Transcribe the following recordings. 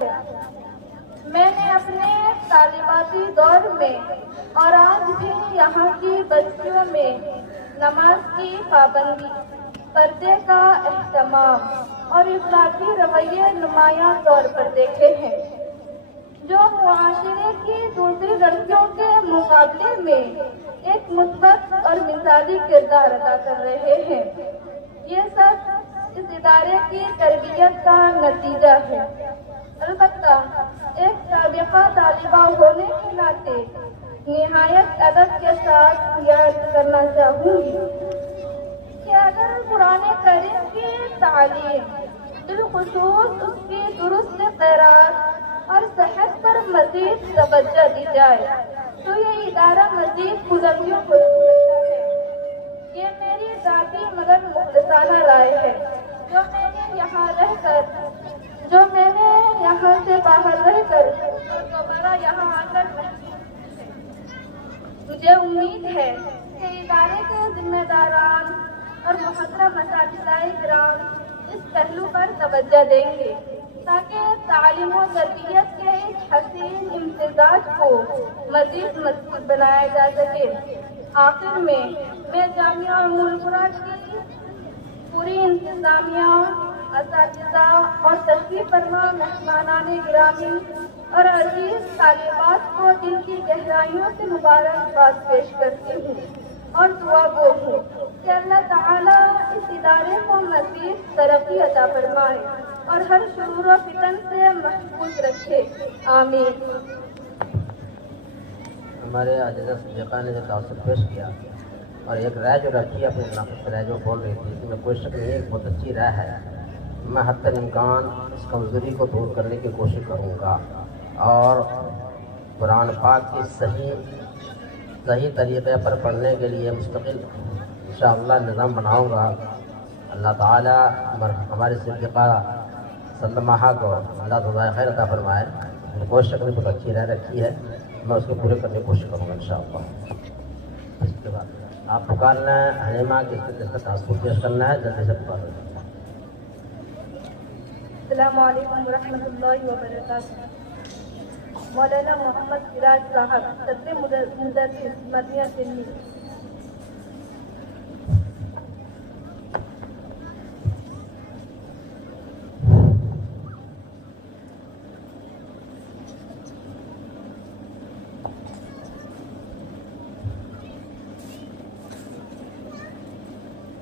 ہے۔ میں نے اپنے طالباتی دور میں اور آج بھی یہاں کی بچیوں میں نماز کی پابندی، پردے کا اہتمام اور اخلاقی رویے نمایاں طور پر دیکھے ہیں، جو معاشرے کی دوسری لڑکیوں کے مقابلے میں ایک مثبت اور مثالی کردار ادا کر رہے ہیں۔ یہ سب اس ادارے کی تربیت کا نتیجہ ہے۔ البتہ ایک سابقہ طالبہ ہونے کے ناطے نہایت ادب کے ساتھ یاد کرنا چاہوں گی کہ اگر قرآن کریم کی تعلیم، بالخصوص اس کی درست قرات اور صحت پر مزید توجہ دی جائے تو یہ ادارہ مزید بلندیوں کو چھو سکتا ہے۔ یہ میری ذاتی مگر مخلصانہ رائے ہے، جو میں نے یہاں سے باہر رہ کر اور دوبارہ یہاں آ کر محسوس ہے۔ مجھے امید ہے کہ ادارے کے ذمہ داران اور محترم اساتذہ کرام اس پہلو پر توجہ دیں گے تاکہ تعلیم و تربیت کے اس حسین امتزاج کو مزید مضبوط بنایا جا سکے۔ آخر میں جامعہ ام القری کی پوری انتظامیہ، اساتذہ اور تشریف فرما مہمانان گرامی اور عزیز طالبات کو دل کی گہرائیوں سے مبارکباد پیش کرتی ہوں اور دعا گو ہوں کہ اللہ تعالیٰ اس ادارے کو مزید ترقی عطا فرمائے اور ہر شرور و فتن سے محفوظ رکھے، آمین۔ ہمارے عزیزہ صدیقہ نے جو تاثر پیش کیا اور ایک رائے جو رکھی اپنے ناقص رائے جو بول رہی تھی، اس میں کوئی شک نہیں، ایک بہت اچھی رائے ہے۔ میں حتی الامکان اس کمزوری کو دور کرنے کی کوشش کروں گا اور قرآن پاک کی صحیح طریقے پر پڑھنے کے لیے مستقل انشاءاللہ نظام بناؤں گا۔ اللہ تعالیٰ ہمارے صدیقہ سلمہ کو اللہ تعالیٰ خیر عطا فرمائے۔ کوئی شک نہیں، بہت اچھی رائے رکھی ہے، میں اس کو پورے کرنے کی کوشش کروں گا انشاءاللہ۔ اس کے بعد آپ پکارنا ہے حلیمہ کس کا ٹرانسپورٹ پیش کرنا ہے، جلدی سے پکار دیں۔ السلام علیکم ورحمۃ اللہ وبرکاتہ۔ مولانا محمد سراج صاحب، صدر مدرس مدینہ دلی۔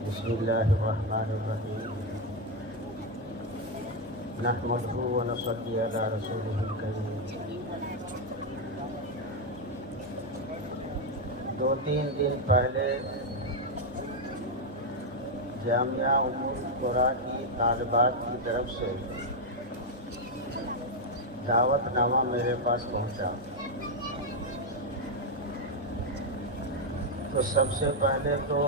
بسم اللہ الرحمن الرحیم، نحمدہ ونصلی علی رسولہ الکریم۔ 2-3 دن پہلے جامعہ ام القری کی طالبات کی طرف سے دعوت نامہ میرے پاس پہنچا، تو سب سے پہلے تو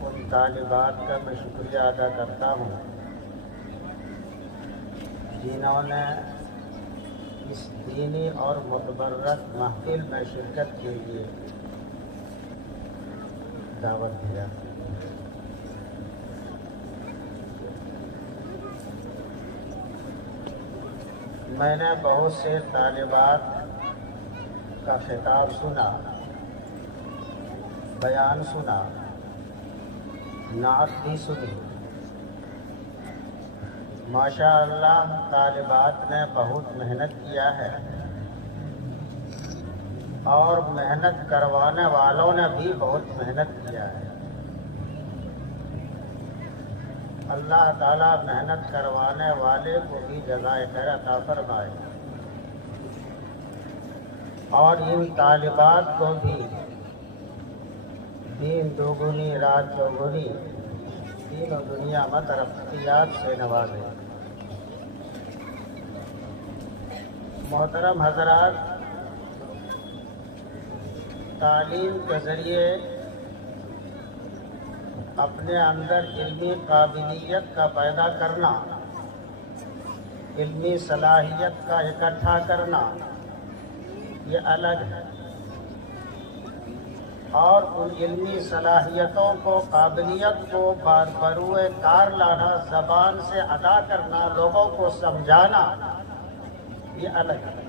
ان طالبات کا میں شکریہ ادا کرتا ہوں جنہوں نے اس دینی اور متبرک محفل میں شرکت کے لیے دعوت دیا۔ میں نے بہت سے طالبات کا خطاب سنا، بیان سنا، نعت بھی سنی۔ ماشاء اللہ طالبات نے بہت محنت کیا ہے اور محنت کروانے والوں نے بھی بہت محنت کیا ہے۔ اللہ تعالیٰ محنت کروانے والے کو بھی جزائے خیر عطا فرمائے اور ان طالبات کو بھی دین دوگنی رات چوگنی دین و دنیا میں ترقیات سے نوازے۔ محترم حضرات، تعلیم کے ذریعے اپنے اندر علمی قابلیت کا پیدا کرنا، علمی صلاحیت کا اکٹھا کرنا، یہ الگ ہے۔ اور ان علمی صلاحیتوں کو، قابلیت کو بروئے کار لانا، زبان سے ادا کرنا، لوگوں کو سمجھانا، یہ الگ ہے۔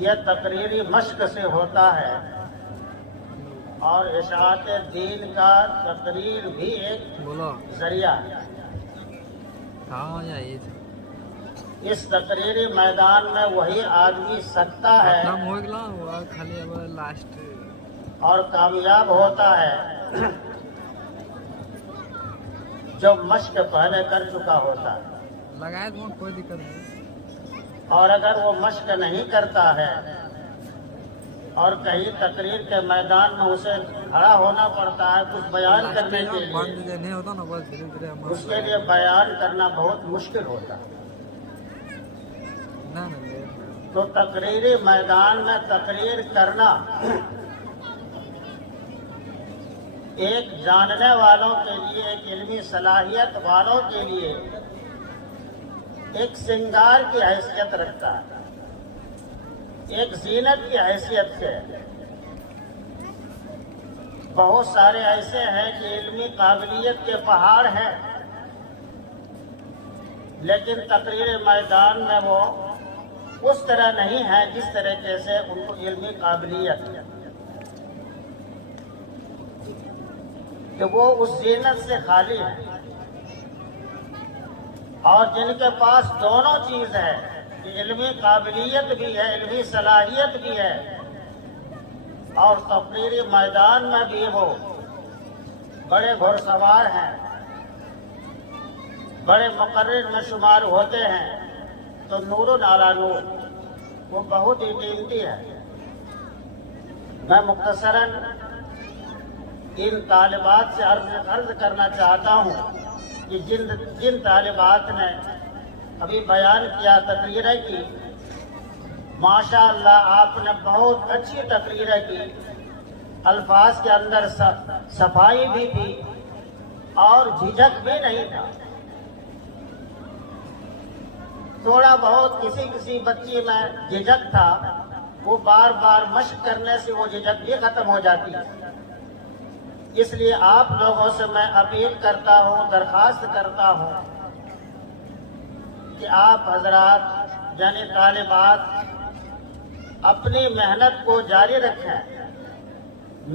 یہ تقریری مشق سے ہوتا ہے، اور اشاعت دین کا تقریر بھی ایک ذریعہ ہے۔ اس تقریری میدان میں وہی آدمی سکتا ہے اور کامیاب ہوتا ہے جو مشق پہلے کر چکا ہوتا ہے۔ کوئی دقت نہیں۔ اور اگر وہ مشق نہیں کرتا ہے اور کہیں تقریر کے میدان میں اسے کھڑا ہونا پڑتا ہے کچھ بیان کرنے کے لیے، اس کے لیے بیان کرنا بہت مشکل ہوتا ہے۔ تو تقریری میدان میں تقریر کرنا ایک جاننے والوں کے لیے، ایک علمی صلاحیت والوں کے لیے ایک سنگار کی حیثیت رکھتا ہے، ایک زینت کی حیثیت سے۔ بہت سارے ایسے ہیں کہ علمی قابلیت کے پہاڑ ہیں، لیکن تقریر میدان میں وہ اس طرح نہیں ہے جس طریقے سے ان کو علمی قابلیت ہے، کہ وہ اس زینت سے خالی ہے۔ اور جن کے پاس دونوں چیز ہے، کہ علمی قابلیت بھی ہے، علمی صلاحیت بھی ہے، اور تقریری میدان میں بھی وہ بڑے گھوڑ سوار ہیں، بڑے مقرر میں شمار ہوتے ہیں، تو نور علی نور، وہ بہت ہی قیمتی ہے۔ میں مختصراً ان طالبات سے عرض کرنا چاہتا ہوں کہ جن طالبات نے ابھی بیان کیا، تقریریں کی، ماشاء اللہ آپ نے بہت اچھی تقریریں کی، الفاظ کے اندر صفائی بھی تھی اور جھجک بھی نہیں تھا۔ تھوڑا بہت کسی بچی میں جھجک تھا، وہ بار بار مشق کرنے سے وہ جھجک بھی ختم ہو جاتی ہے۔ اس لیے آپ لوگوں سے میں اپیل کرتا ہوں، درخواست کرتا ہوں کہ آپ حضرات یعنی طالبات اپنی محنت کو جاری رکھیں۔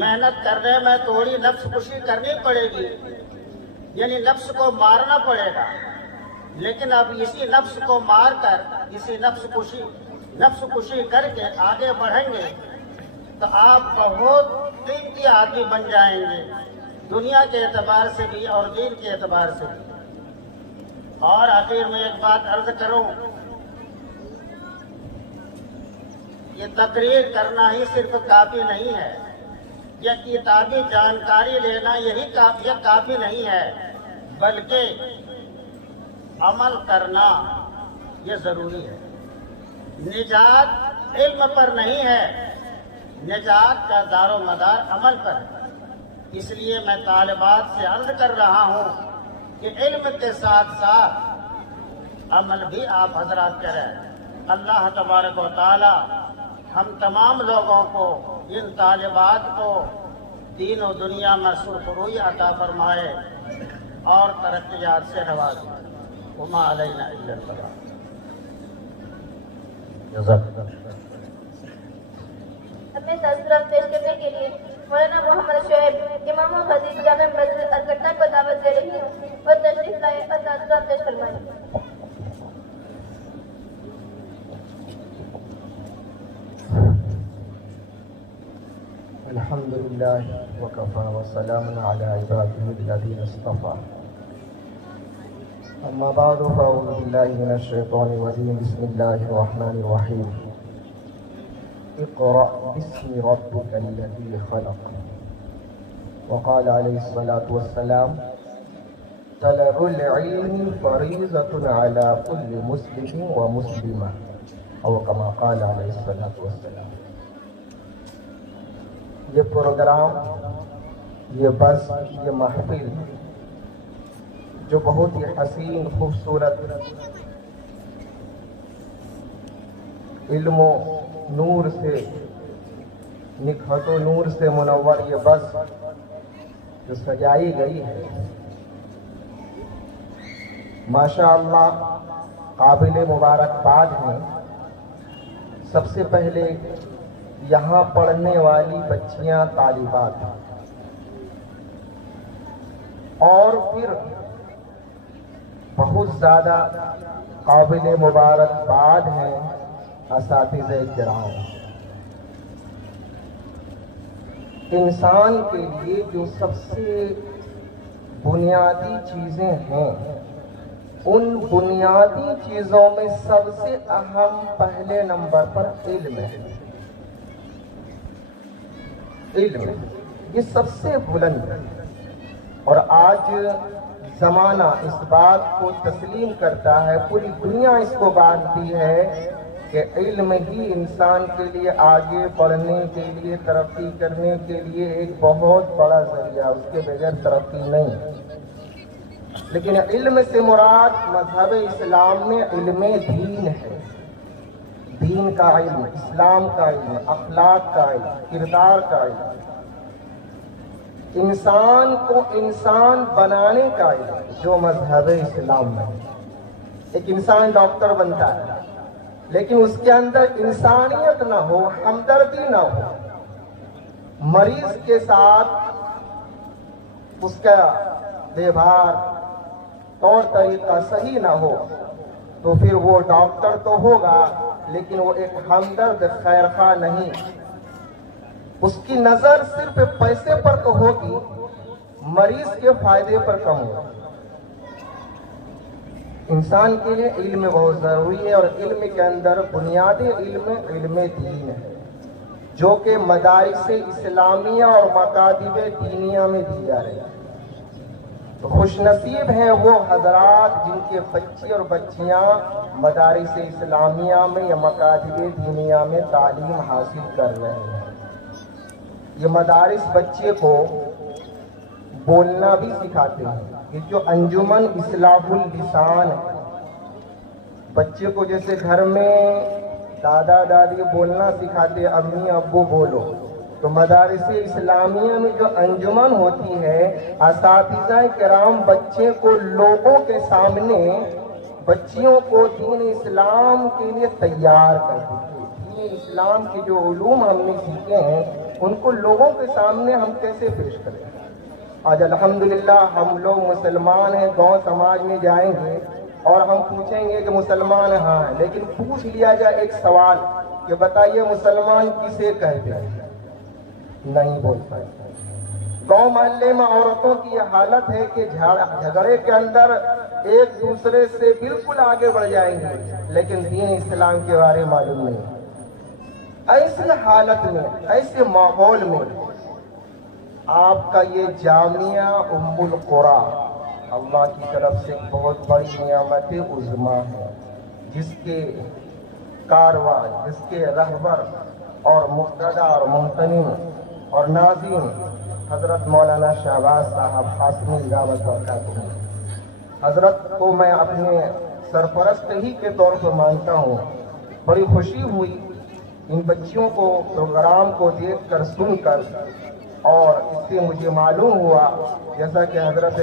محنت کرنے میں تھوڑی نفس کشی کرنی پڑے گی، یعنی نفس کو مارنا پڑے گا، لیکن اب اسی نفس کو مار کر، اسی نفس کشی کر کے آگے بڑھیں گے تو آپ بہت قیمتی آدمی بن جائیں گے، دنیا کے اعتبار سے بھی اور دین کے اعتبار سے بھی۔ اور آخر میں ایک بات عرض کروں، یہ تقریر کرنا ہی صرف کافی نہیں ہے، یہ کتابی جانکاری لینا یہی کافی نہیں ہے، بلکہ عمل کرنا یہ ضروری ہے۔ نجات علم پر نہیں ہے، نجات کا دار و مدار عمل پر ہے۔ اس لیے میں طالبات سے عرض کر رہا ہوں کہ علم کے ساتھ ساتھ عمل بھی آپ حضرات کریں۔ اللہ تبارک و تعالی ہم تمام لوگوں کو، ان طالبات کو دین و دنیا میں سرخروئی عطا فرمائے اور ترقیات سے نوازے۔ وما علینا الا البلاغ۔ اپنے تاثرات پیش کرنے کے لیے مولانا محمد شعیب امام خطیب جامع مسجد الکٹا کو دعوت دے رہی ہوں اور تشریف لائے اور تاثرات پیش فرمائیں۔ الحمد لله وكفى وسلام على عباده الذين اصطفى، أما بعد فأعوذ بالله من الشيطان الرجيم، بسم الله الرحمن الرحيم، اقرأ باسم ربك الذي خلق، وقال عليه الصلاة والسلام، طلب العلم فريضة على كل مسلم ومسلمة، أو كما قال عليه الصلاة والسلام۔ یہ پروگرام، یہ بس، یہ محفل جو بہت ہی حسین، خوبصورت، علم و نور سے نکہت و نور سے منور یہ بس جو سجائی گئی ہے، ماشاءاللہ قابل مبارکباد ہیں۔ سب سے پہلے یہاں پڑھنے والی بچیاں طالبات، اور پھر بہت زیادہ قابل مبارکباد ہیں اساتذہ کرام۔ انسان کے لیے جو سب سے بنیادی چیزیں ہیں، ان بنیادی چیزوں میں سب سے اہم پہلے نمبر پر علم ہے۔ علم یہ سب سے بلند ہے، اور آج زمانہ اس بات کو تسلیم کرتا ہے، پوری دنیا اس کو مانتی ہے کہ علم ہی انسان کے لیے آگے بڑھنے کے لیے، ترقی کرنے کے لیے ایک بہت بڑا ذریعہ، اس کے بغیر ترقی نہیں۔ لیکن علم سے مراد مذہب اسلام میں علم دین ہے، دین کا علم، اسلام کا علم، اخلاق کا علم، کردار کا علم، انسان کو انسان بنانے کا علم جو مذہب اسلام میں ہے۔ ایک انسان ڈاکٹر بنتا ہے، لیکن اس کے اندر انسانیت نہ ہو، ہمدردی نہ ہو، مریض کے ساتھ اس کا ویوہار، طور طریقہ صحیح نہ ہو، تو پھر وہ ڈاکٹر تو ہوگا لیکن وہ ایک ہمدرد خیرخواہ نہیں۔ اس کی نظر صرف پیسے پر تو ہوگی، مریض کے فائدے پر کم ہوگی۔ انسان کے لیے علم بہت ضروری ہے، اور علم کے اندر بنیادی علم علم دین ہے، جو کہ مدارس اسلامیہ اور مکاتب دینیہ میں دی جا رہی ہے۔ تو خوش نصیب ہیں وہ حضرات جن کے بچے اور بچیاں مدارس اسلامیہ میں یا مکاتب دینیہ میں تعلیم حاصل کر رہے ہیں۔ یہ مدارس بچے کو بولنا بھی سکھاتے ہیں۔ یہ جو انجمن اصلاح اللسان ہے، بچے کو جیسے گھر میں دادا دادی بولنا سکھاتے، امی ابو بولو، تو مدارس اسلامیہ میں جو انجمن ہوتی ہے، اساتذہ کرام بچے کو لوگوں کے سامنے، بچیوں کو دین اسلام کے لیے تیار کرتے ہیں۔ دین اسلام کے جو علوم ہم نے سیکھے ہیں، ان کو لوگوں کے سامنے ہم کیسے پیش کریں۔ آج الحمدللہ ہم لوگ مسلمان ہیں، گاؤں سماج میں جائیں گے اور ہم پوچھیں گے کہ مسلمان ہاں ہیں، لیکن پوچھ لیا جائے ایک سوال کہ بتائیے مسلمان کسے کہتے ہیں، نہیں بول پائے۔ گاؤں محلے میں عورتوں کی یہ حالت ہے کہ جھگڑے کے اندر ایک دوسرے سے بالکل آگے بڑھ جائیں گے، لیکن دین اسلام کے بارے میں معلوم نہیں۔ ایسی حالت میں، ایسے ماحول میں آپ کا یہ جامعہ ام القری اللہ کی طرف سے بہت بڑی نعمت عظمیٰ ہے، جس کے کارواں، جس کے رہبر اور مقتدا اور محترم اور ناظم حضرت مولانا شہباز صاحب قاسمی دعوت برکاتہ ہیں۔ حضرت کو میں اپنے سرپرست ہی کے طور پر مانتا ہوں۔ بڑی خوشی ہوئی ان بچیوں کو پروگرام کو دیکھ کر، سن کر، اور اس سے مجھے معلوم ہوا، جیسا کہ حضرت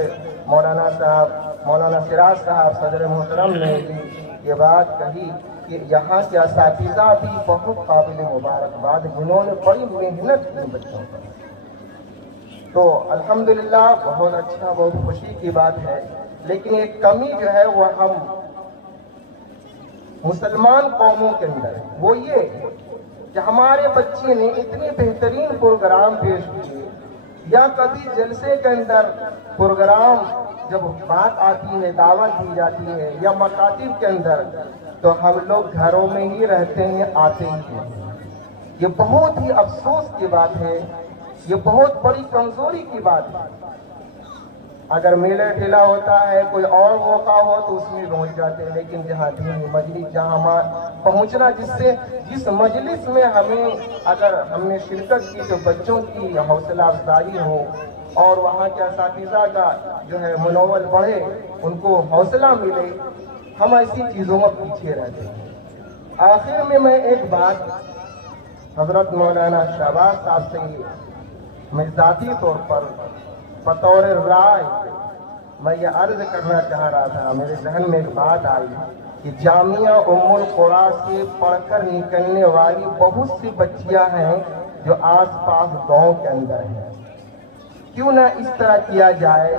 مولانا سراج صاحب صدر محترم نے یہ بات کہی کہ یہاں کے اساتذہ بھی بہت قابل مبارکباد، جنہوں نے بڑی محنت کی بچوں پر۔ تو الحمدللہ بہت اچھا، بہت خوشی کی بات ہے۔ لیکن ایک کمی جو ہے وہ ہم مسلمان قوموں کے اندر، وہ یہ کہ ہمارے بچے نے اتنے بہترین پروگرام پیش کیے، یا کبھی جلسے کے اندر پروگرام جب بات آتی ہے، دعوت دی جاتی ہے، یا مکاتب کے اندر، تو ہم لوگ گھروں میں ہی رہتے ہیں، آتے ہی ہیں۔ یہ بہت ہی افسوس کی بات ہے، یہ بہت بڑی کمزوری کی بات ہے۔ اگر میلہ ٹھیلا ہوتا ہے، کوئی اور موقع ہو تو اس میں پہنچ جاتے ہیں، لیکن جہاں دینی مجلس، جہاں پہنچنا، جس مجلس میں ہمیں اگر ہم نے شرکت کی تو بچوں کی حوصلہ افزائی ہو اور وہاں کے اساتذہ کا جو ہے منول بڑھے، ان کو حوصلہ ملے، ہم ایسی چیزوں میں پیچھے رہتے ہیں۔ آخر میں ایک بات حضرت مولانا شہباز صاحب سے میں ذاتی طور پر بطور رائے میں یہ عرض کرنا چاہ رہا تھا. میرے ذہن میں ایک بات آئی کہ جامعہ ام القریٰ سے پڑھ کر نکلنے والی بہت سی بچیاں ہیں جو آس پاس گاؤں کے اندر ہیں. کیوں نہ اس طرح کیا جائے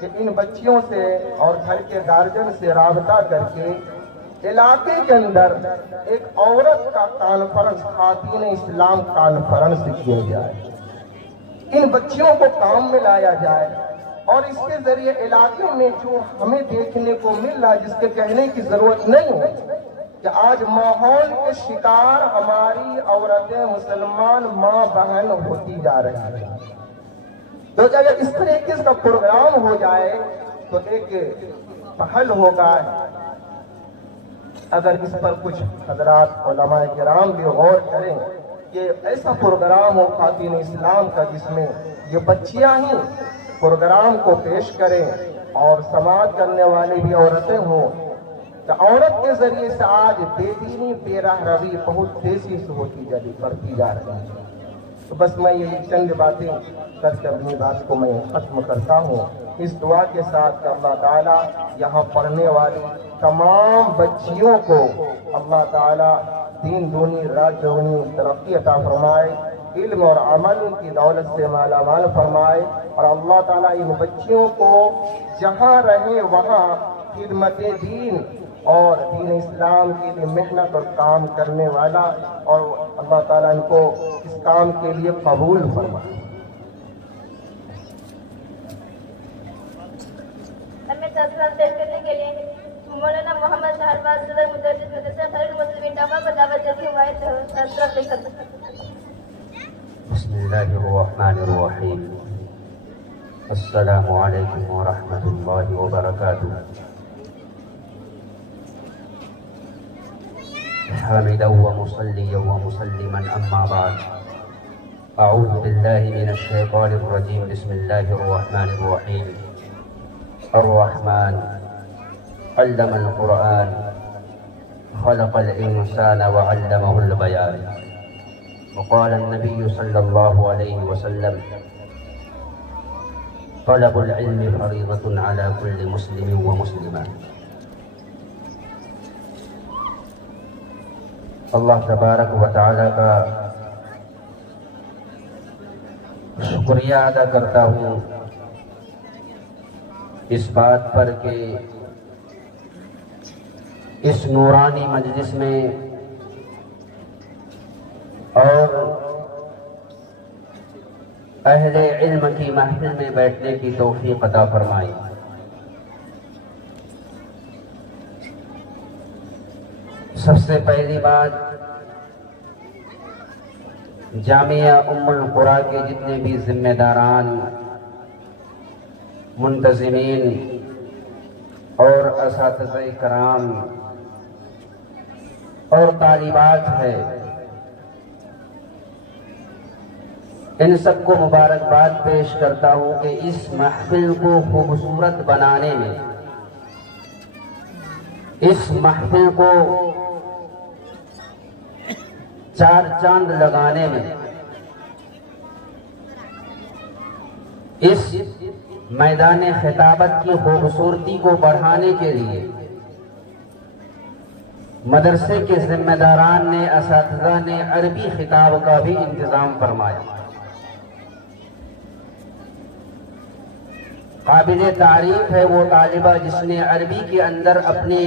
کہ ان بچیوں سے اور گھر کے گارجن سے رابطہ کر کے علاقے کے اندر ایک عورت کا کانفرنس، خواتین اسلام کانفرنس کیا جائے. ان بچیوں کو کام میں لایا جائے اور اس کے ذریعے علاقے میں جو ہمیں دیکھنے کو مل رہا ہے، جس کے کہنے کی ضرورت نہیں ہے کہ آج ماحول کے شکار ہماری عورتیں مسلمان ماں بہن ہوتی جا رہی ہیں. تو اگر اس طریقے کا پروگرام ہو جائے تو ایک پہل ہوگا. اگر اس پر کچھ حضرات علماء کرام بھی غور کریں کہ ایسا پروگرام ہو خواتین اسلام کا جس میں یہ بچیاں ہی پروگرام کو پیش کریں اور سماعت کرنے والی بھی عورتیں ہوں. کہ عورت کے ذریعے سے آج بے دینی بے راہ روی بہت تیزی سے بڑھتی جا رہی ہے. تو بس میں یہ چند باتیں کر کے اپنی بات کو میں ختم کرتا ہوں اس دعا کے ساتھ کہ اللہ تعالیٰ یہاں پڑھنے والی تمام بچیوں کو اللہ تعالیٰ دین دونی رات چوگنی ترقی عطا فرمائے، علم اور عمل کی دولت سے مالا مال فرمائے، اور اللہ تعالیٰ ان بچیوں کو جہاں رہے وہاں خدمت دین اور دین اسلام کے لیے محنت اور کام کرنے والا، اور اللہ تعالیٰ ان کو اس کام کے لیے قبول فرمائے. ہمیں تاثرات پیش کرنے کے لیے مولانا محمد شہرباز صدر مدرس مدرسہ خیر المسلمین ڈابا کو دعوت دیتی ہوں. تاثرات پیش کرتے ہیں. بسم اللہ الرحمن الرحیم. السلام علیکم ورحمۃ اللہ وبرکاتہ. حامدا ومصلیا ومسلما اما بعد. اعوذ باللہ من الشیطان الرجیم. بسم اللہ الرحمن الرحیم. الرحمن علم القرآن خلق الإنسان وعلمه البيان. وقال النبي صلى الله عليه وسلم طلب العلم فريضة على كل مسلم ومسلمة. اللہ تبارک و تعالی کا شکریہ ادا کرتا ہوں اس بات پر کہ اس نورانی مجلس میں اور اہل علم کی محفل میں بیٹھنے کی توفیق عطا فرمائی. سب سے پہلی بات، جامعہ ام القریٰ کے جتنے بھی ذمہ داران، منتظمین اور اساتذہ کرام اور طالبات ہیں، ان سب کو مبارکباد پیش کرتا ہوں کہ اس محفل کو خوبصورت بنانے میں، اس محفل کو چار چاند لگانے میں، اس میدان خطابت کی خوبصورتی کو بڑھانے کے لیے مدرسے کے ذمہ داران نے، اساتذہ نے عربی خطاب کا بھی انتظام فرمایا. قابل تعریف ہے وہ طالبہ جس نے عربی کے اندر اپنے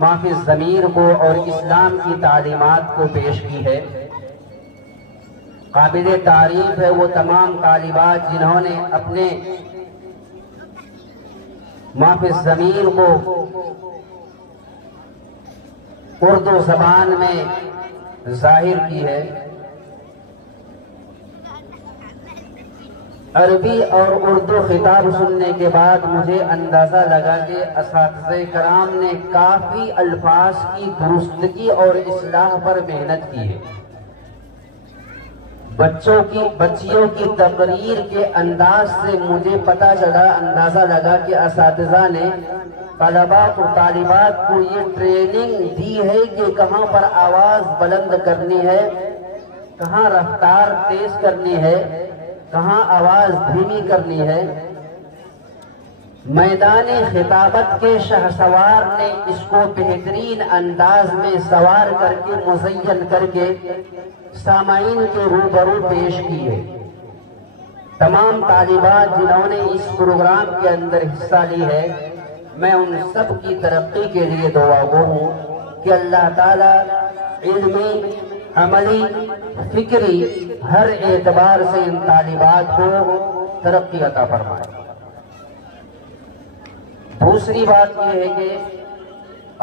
معافی ضمیر کو اور اسلام کی تعلیمات کو پیش کی ہے. قابل تعریف ہے وہ تمام طالبات جنہوں نے اپنے معافی ضمیر کو اردو زبان میں ظاہر کی ہے. عربی اور اردو خطاب سننے کے بعد مجھے اندازہ لگا کہ اساتذہ کرام نے کافی الفاظ کی درستگی اور اصلاح پر محنت کی ہے. بچیوں کی تقریر کے انداز سے مجھے پتہ چلا، اندازہ لگا کہ اساتذہ نے طلباء کو، طالبات کو یہ ٹریننگ دی ہے کہ کہاں پر آواز بلند کرنی ہے، کہاں رفتار تیز کرنی ہے، کہاں آواز دھیمی کرنی ہے۔ میدان خطابت کے شہسوار نے اس کو بہترین انداز میں سوار کر کے مزین کر کے سامعین کے روبرو پیش کیے۔ تمام طالبات جنہوں نے اس پروگرام کے اندر حصہ لی ہے، میں ان سب کی ترقی کے لیے دعا گو ہوں کہ اللہ تعالی علمی، عملی، فکری ہر اعتبار سے ان طالبات کو ترقی عطا فرمائے۔ دوسری بات یہ ہے کہ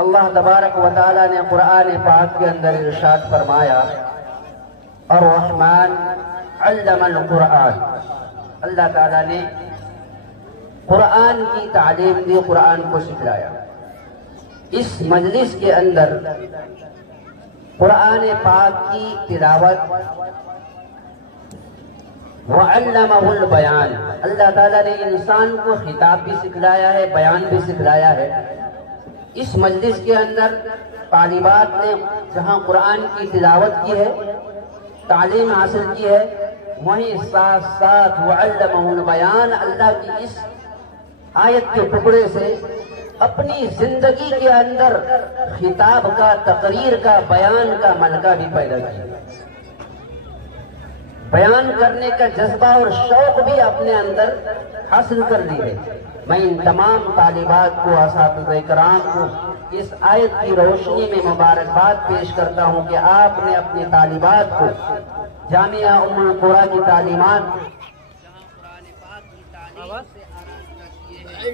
اللہ تبارک و تعالی نے قرآن پاک کے اندر ارشاد فرمایا، الرحمن علم القرآن، اللہ تعالیٰ نے قرآن کی تعلیم دی، قرآن کو سکھلایا۔ اس مجلس کے اندر قرآن پاک کی تلاوت وعلمہ البیان، اللہ تعالیٰ نے انسان کو خطاب بھی سکھلایا ہے، بیان بھی سکھلایا ہے۔ اس مجلس کے اندر طالبات نے جہاں قرآن کی تلاوت کی ہے، تعلیم حاصل کی ہے، وہیں ساتھ ساتھ وعلمہ البیان، اللہ کی اس آیت کے ٹکڑے سے اپنی زندگی کے اندر خطاب کا، تقریر کا، بیان کا ملکہ بھی پیدا کیا، بیان کرنے کا جذبہ اور شوق بھی اپنے اندر حاصل کر لی ہے۔ میں ان تمام طالبات کو، اساتذہ کرام کو اس آیت کی روشنی میں مبارکباد پیش کرتا ہوں کہ آپ نے اپنی طالبات کو جامعہ ام القریٰ کی تعلیمات، جہاں قرآن پاک کی تعلیم سے آراستہ کیے ہیں،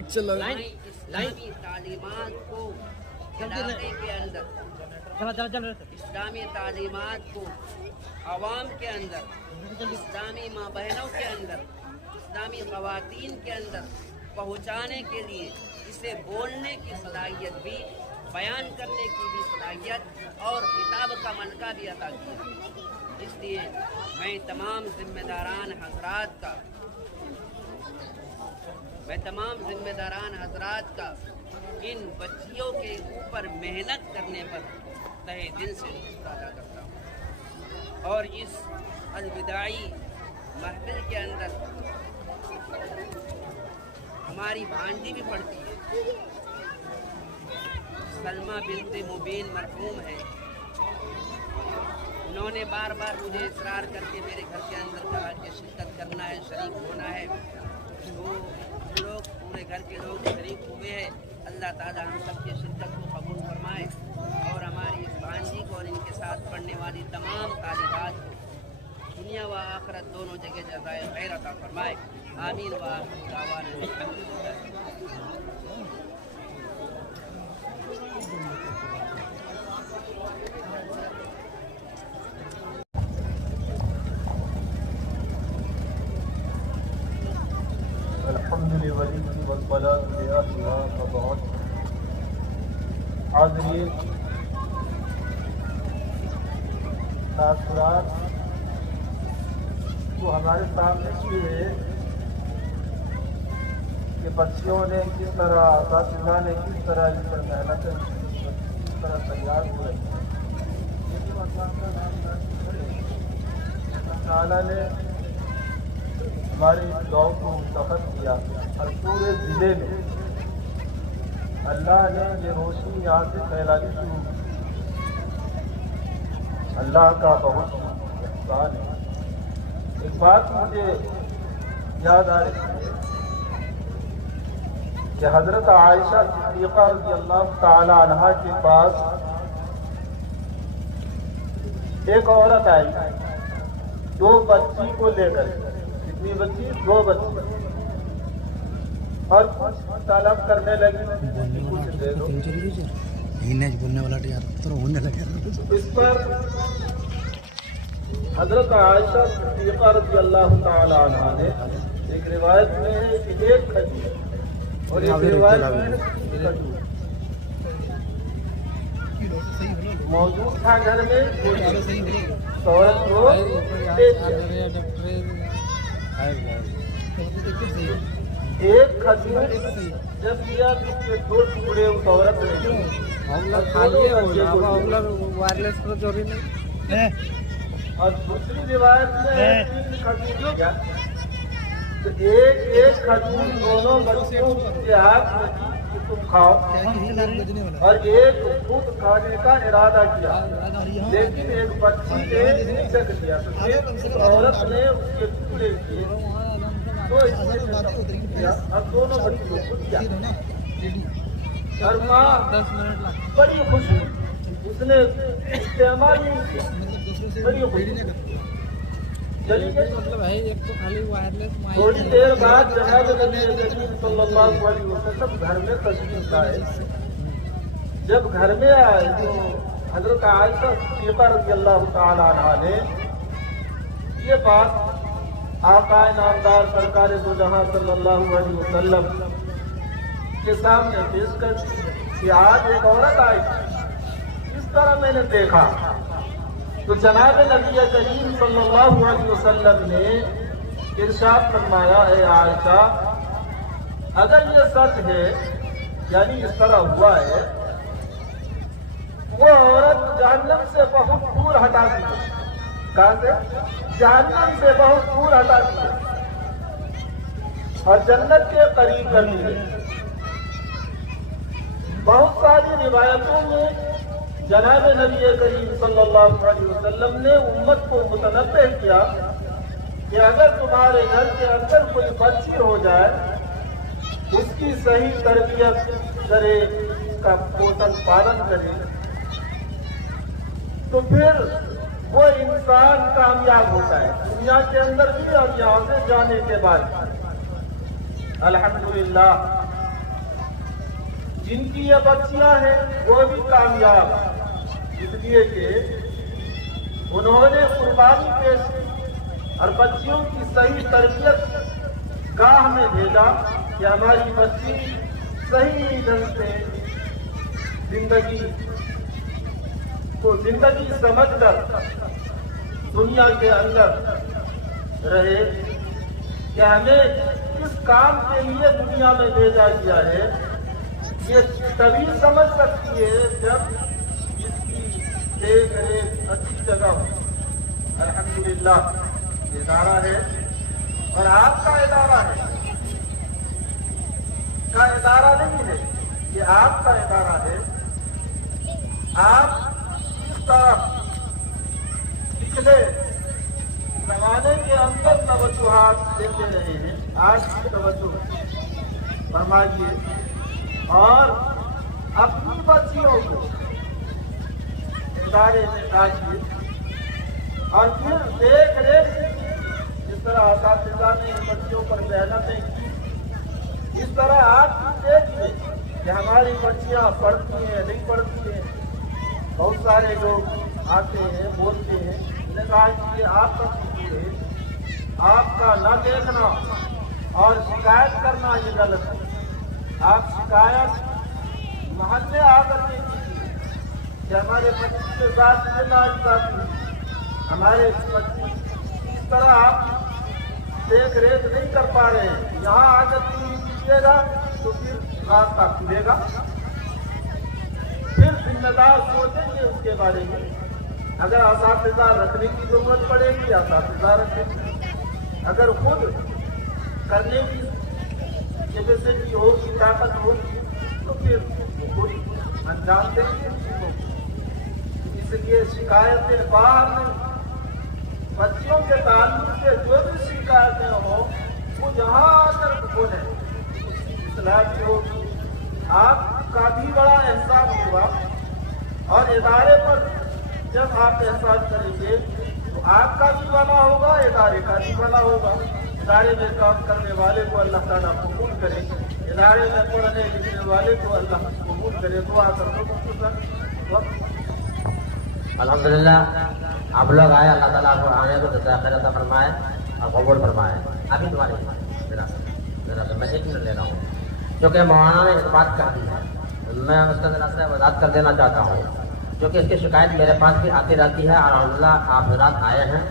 اسلامی تعلیمات کو علاقے کے اندر، اسلامی تعلیمات کو عوام کے اندر، اسلامی ماں بہنوں کے اندر، اسلامی خواتین کے اندر پہنچانے کے لیے اسے بولنے کی صلاحیت بھی، بیان کرنے کی بھی صلاحیت اور خطاب کا ملکہ بھی عطا کیا۔ اس لیے میں تمام ذمہ داران حضرات کا ان بچیوں کے اوپر محنت کرنے پر تہہ دل سے شکر ادا کرتا ہوں۔ اور اس الوداعی محفل کے اندر ہماری بھانجی بھی پڑھتی ہے، سلمہ بنت مبین مرحوم ہے۔ انہوں نے بار بار مجھے اصرار کر کے میرے گھر کے اندر کہا کہ شرکت کرنا ہے، شریک ہونا ہے۔ وہ لوگ، پورے گھر کے لوگ شریک ہوئے ہیں۔ اللہ تعالی ہم سب کی شرکت کو قبول فرمائے اور ہماری اس بھانجی کو اور ان کے ساتھ پڑھنے والی تمام طالبات کو دنیا و آخرت دونوں جگہ جزائے خیر عطا فرمائے۔ آمین و آخر دعوانا الحمدللہ۔ حاضرین، تاثرات کو ہمارے سامنے کیے کہ بچیوں نے کس طرح، اساتذہ نے کس طرح اس پر محنت، کس طرح تیار ہوئے۔ اللہ تعالیٰ نے ہمارے اس گاؤں کو منتخب کیا اور پورے ضلع میں اللہ نے یہ روشنی یہاں سے پھیلانی شروع کی۔ اللہ کا بہت احسان ہے۔ ایک بات مجھے یاد آ رہی ہے کہ حضرت عائشہ صدیقہ رضی اللہ تعالی عنہا کے پاس ایک عورت آئی، 2 بچی کو لے کر۔ کتنی بچی؟ 2 بچی، اور کچھ طلب کرنے لگی، کچھ دے دو۔ بولنے والا ہونے لگا۔ اس پر حضرت عائشہ صدیقہ رضی اللہ تعالی عنہا نے، ایک روایت میں ہے کہ 1 کھجور اور ایک روایت میں کھجور موجود تھا گھر میں، عورت کو دے دیا۔ 1 کھجور جب دیا تو اس کے 2 ٹکڑے اس عورت نے دیے۔ اور دوسری روایت میں ہے 3 کھجور کیا تو ایک کھجور دونوں بچوں کے ہاتھ میں دی کہ تم کھاؤ، اور ایک خود کھانے کا ارادہ کیا، لیکن ایک بچی نے چھک دیا تو پھر عورت نے اس کے ٹکڑے کیے تو اس نے کیا اور دونوں بچوں کو دیا، اور ماں بڑی خوشی اس نے استعمال نہیں کیا، بڑی خوشی چلی گئی۔ تھوڑی دیر بعد جناب نبی کریم صلی اللہ علیہ وسلم گھر میں تشریف لائے، جب گھر میں آئے تو حضرت عائشہ صدیقہ رضی اللہ تعالی عنہا نے یہ بات آقا نامدار سرکار دو جہاں صلی اللہ علیہ وسلم کے سامنے پیش کر دی کہ آج ایک عورت آئی اس طرح میں نے دیکھا، تو جناب نبی کریم صلی اللہ علیہ وسلم نے ارشاد فرمایا اے عائشہ اگر یہ سچ ہے یعنی اس طرح ہوا ہے وہ عورت جہنم سے بہت دور ہٹا دی ہے، کہاں سے؟ جہنم سے بہت دور ہٹا دی ہے اور جنت کے قریب کر دی ہے۔ بہت ساری روایتوں میں جناب نبی کریم صلی اللہ علیہ وسلم نے امت کو متنبہ کیا کہ اگر تمہارے گھر کے اندر کوئی بچی ہو جائے اس کی صحیح تربیت کرے، اس کا پوشن پالن کرے تو پھر وہ انسان کامیاب ہوتا ہے دنیا کے اندر بھی اور یہاں سے جانے کے بعد۔ الحمدللہ جن کی یہ بچیاں ہیں وہ بھی کامیاب، اس لیے کہ انہوں نے قربانی پیش کی اور بچیوں کی صحیح تربیت گاہ میں بھیجا کہ ہماری بچی صحیح ڈھنگ سے زندگی سمجھ کر دنیا کے اندر رہے، کہ ہمیں کس کام کے لیے دنیا میں بھیجا گیا ہے یہ تبھی سمجھ سکتی ہے جب اس کی دیکھ ریکھ اچھی جگہ ہو۔ الحمدللہ ادارہ ہے اور آپ کا ادارہ ہے، کا ادارہ نہیں ہے، یہ آپ کا ادارہ ہے۔ آپ اس طرح پچھلے زمانے کے اندر توجہات دیتے رہے ہیں، آج کی توجہ فرمائیے اور اپنی بچیوں کو ادارے میں ڈالیے اور پھر دیکھ ریکھ جس طرح اساتذہ نے ان بچیوں پر محنتیں کی اس طرح آپ بھی دیکھیے کہ ہماری بچیاں پڑھتی ہیں نہیں پڑھتی ہیں۔ بہت سارے لوگ آتے ہیں بولتے ہیں، میں نے کہا کہ یہ آپ کا قصور ہے، آپ کا نہ دیکھنا اور شکایت کرنا یہ غلط ہے۔ آپ شکایت محلے آ کر کے کیجیے کہ ہمارے بچے کے ساتھ یہ ناانصافی ہے، ہمارے بچے اس طرح آپ دیکھ ریکھ نہیں کر پا رہے ہیں، یہاں آ کر کیجیے گا تو پھر راستہ کھلے گا، پھر ذمہ دار سوچیں گے اس کے بارے میں۔ اگر اساتذہ رکھنے کی ضرورت پڑے گی اساتذہ رکھیں گے، اگر خود کرنے کی کیپیسٹی ہوگی طاقت ہوگی تو پھر خود انجام دیں گے۔ اس لیے شکایتیں باہر نہیں، بچیوں کے تعلق سے جو بھی شکایتیں ہوں وہ یہاں آ کر بولیں، اس کی اصلاح بھی ہوگی، آپ کا بھی بڑا احسان ہوگا اور ادارے پر جب آپ احسان کریں گے تو آپ کا بھی بھلا ہوگا، ادارے کا بھی بھلا ہوگا۔ ادارے میں کام کرنے والے کو اللہ تعالیٰ قبول کرے، ادارے میں پڑھنے لکھنے والے کو اللہ قبول کرے۔ دعا کر دو الحمدللہ آپ لوگ آئے، اللہ تعالیٰ آپ کو آنے کو جزائے خیر عطا فرمائے اور قبول فرمائے۔ ابھی تمہارے ذرا سے میں 1 منٹ لے رہا ہوں کیونکہ مولانا نے ایک بات کر دی ہے، میں اس کا ذرا سے وضاحت کر دینا چاہتا ہوں کیونکہ اس کی شکایت میرے پاس بھی آتی رہتی ہے۔ اور الحمدللہ آپ حضرات آئے ہیں،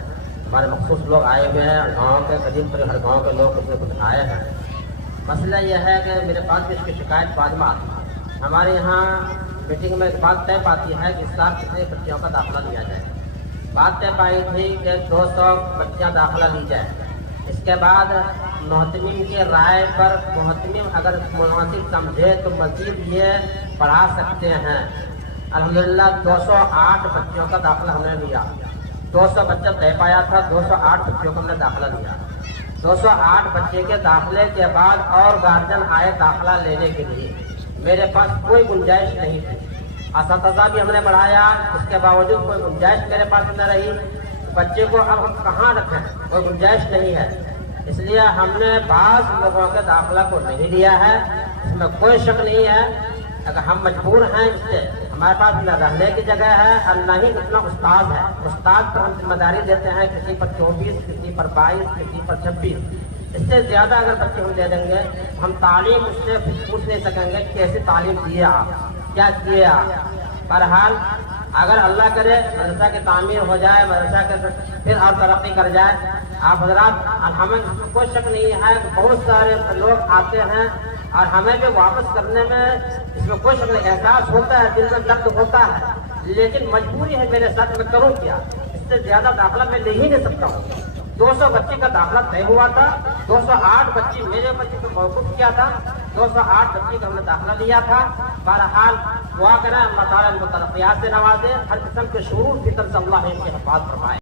ہمارے مخصوص لوگ آئے ہوئے ہیں، گاؤں کے قریب ہر گاؤں کے لوگ کچھ نہ کچھ آئے ہیں۔ مسئلہ یہ ہے کہ میرے پاس بھی اس کی شکایت بعد میں آتی ہے۔ ہمارے یہاں میٹنگ میں ایک بات طے پاتی ہے کہ اس سال کتنے بچیوں کا داخلہ لیا جائے، بات طے پائی تھی کہ 200 بچیاں داخلہ لی جائے. اس کے بعد محتمین کی رائے پر محتمین اگر مناسب سمجھے تو مزید یہ پڑھا سکتے ہیں. الحمدللہ 208 بچوں کا داخلہ ہم نے لیا. 200 بچہ طے پایا تھا, 208 بچوں کو ہم نے داخلہ لیا. 208 بچے کے داخلے کے بعد اور گارجن آئے داخلہ لینے کے لیے. میرے پاس کوئی گنجائش نہیں تھی. اساتذہ بھی ہم نے بڑھایا, اس کے باوجود کوئی گنجائش میرے پاس نہ رہی. بچے کو اب ہم کہاں رکھیں, کوئی گنجائش نہیں ہے. اس لیے ہم نے بعض لوگوں کے داخلہ کو نہیں لیا ہے. اس میں کوئی شک نہیں ہے. اگر ہم مجبور ہیں اس سے, ہمارے پاس نہ رہنے کی جگہ ہے اور نہ ہی اتنا استاد ہے. استاد پر ہم ذمہ داری دیتے ہیں, کسی پر 24, کسی پر 22, کسی پر 26. اس سے زیادہ اگر بچے ہم دے دیں گے ہم تعلیم اس سے پوچھ نہیں سکیں گے کیسی تعلیم دیے آپ, کیا کیے آپ. بہرحال اگر اللہ کرے مدرسہ کی تعمیر ہو جائے, مدرسہ کے پھر اور ترقی کر جائے. آپ حضرات, ہمیں کوئی شک نہیں ہے کہ بہت سارے لوگ آتے ہیں اور ہمیں بھی واپس کرنے میں اس میں کوئی شک نہیں. احساس ہوتا ہے, دل میں درد ہوتا ہے, لیکن مجبوری ہے میرے ساتھ. میں کروں کیا, اس سے زیادہ داخلہ میں لے ہی نہیں سکتا ہوں. 200 بچے کا داخلہ طے ہوا تھا. 208 بچے میرے بچے کو موقوف کیا تھا. 208 بچے کا ہم نے داخلہ لیا تھا. بہرحال دعا کریں اللہ تعالیٰ ان کو ترقیات سے نوازے, ہر قسم کے شرور فطر سے اللہ ان کی حفاظت فرمائے.